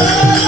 Oh.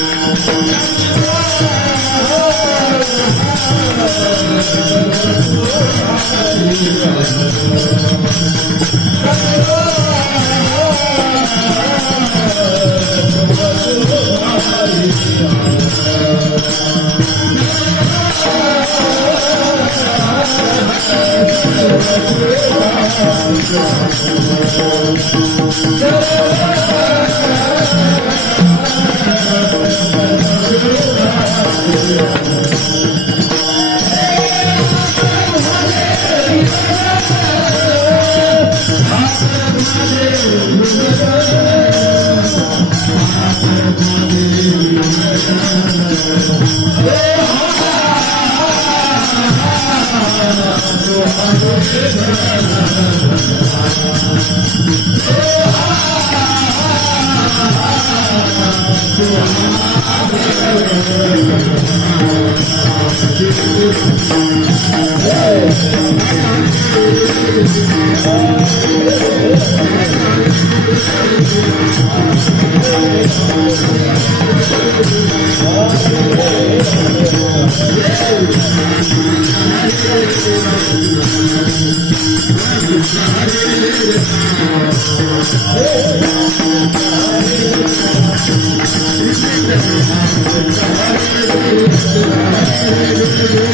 Just okay. okay. Oh, I'm sorry.